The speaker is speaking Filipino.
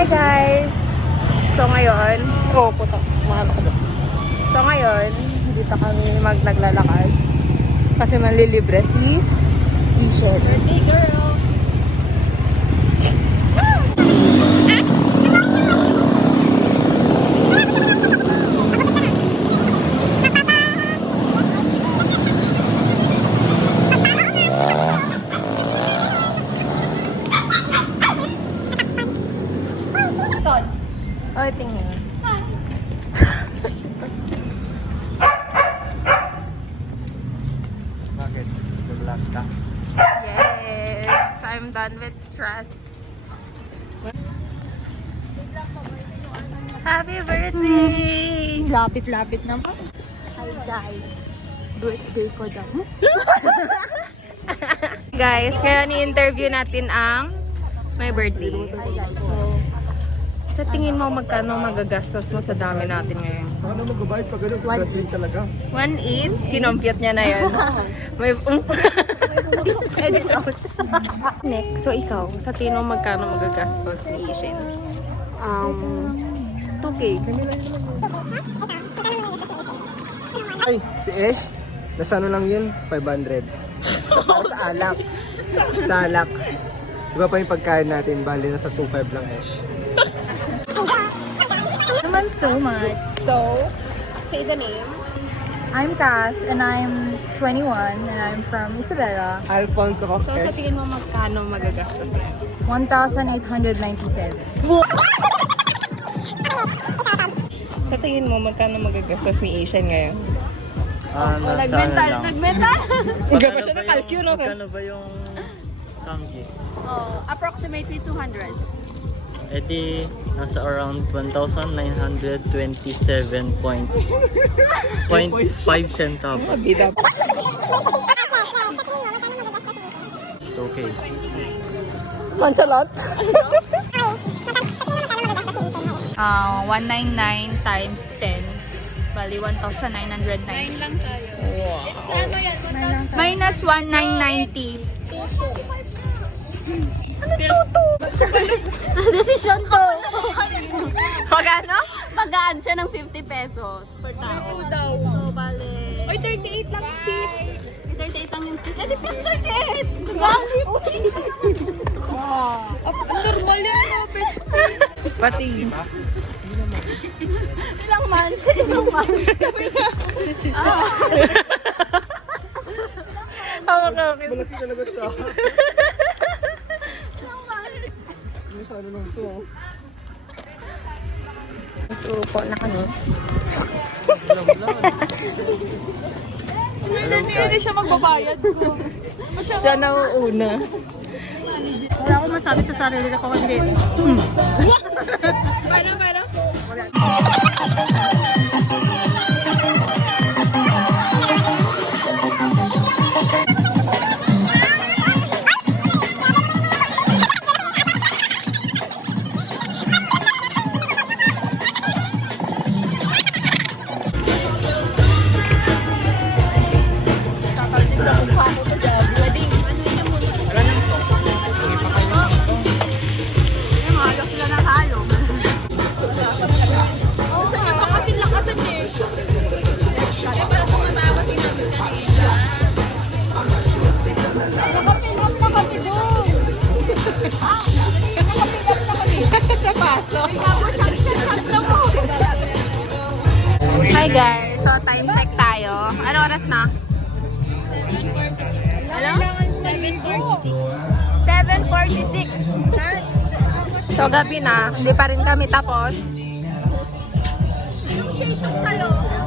Hi guys! So ngayon, puto, mahal ako doon. So ngayon, dito kami naglalakad kasi manlilibre si Ishen. Birthday girl! Oh, tingin. Bakit? Nag-vlog ka? Yes! I'm done with stress. Happy birthday! Lapit-lapit naman. Hi guys. Birthday ko daw. Guys, ngayon i-interview natin ang my birthday. Hi guys. Sa tingin mo, magkano magagastos mo sa dami natin ngayon? Paano mag-abide pag ganun? Birthday talaga. 1.8? Kinompute niya na yan. May Edit out. Next, so ikaw, sa tingin mo magkano magagastos ni Ishen? 2K. Ay, si Ash, nasa ano lang yun? 500. Para sa alak. Sa alak. Iba pa yung pagkain natin, bali na sa 2.5 lang, Ash. Naman so much. So, say the name. I'm Kath and I'm 21 and I'm from Isabela. Alfonso of So, sa Ash. tingin mo magkano magagastos niya? 1,897. Sa tingin mo magkano magagastos ni Ishen ngayon? Nagmental. Hindi pa siya na-calcule, no? Magkano ba yung samji? Approximately 200. E di, nasa around 1,927.5 centavos. Bida. Okay. Manchalot? 199 times 10. Bali, 1,990. 9 lang tayo. Wow. Minus 1,990. Decision to. Magkano? Magaan siya ng 50 pesos per tao. daw. So, bale... Oy, 38 lang cheap. 38 ang yung cheese. Eh, di plus 38! Galit! Normal yan, no? Pati. Ilang months? Ilang months? Hawak ka. Malaki talaga ito. Ano sa ano lang ito? Suko na kami. Hindi siya magbabayad ko. Siya na una. Wala akong masabi sa sarili ko kundi. Paano? Hi guys, so time check tayo. Ano oras na? Ano? 7:46. So gabi na, hindi pa rin kami tapos. Shades of Salon.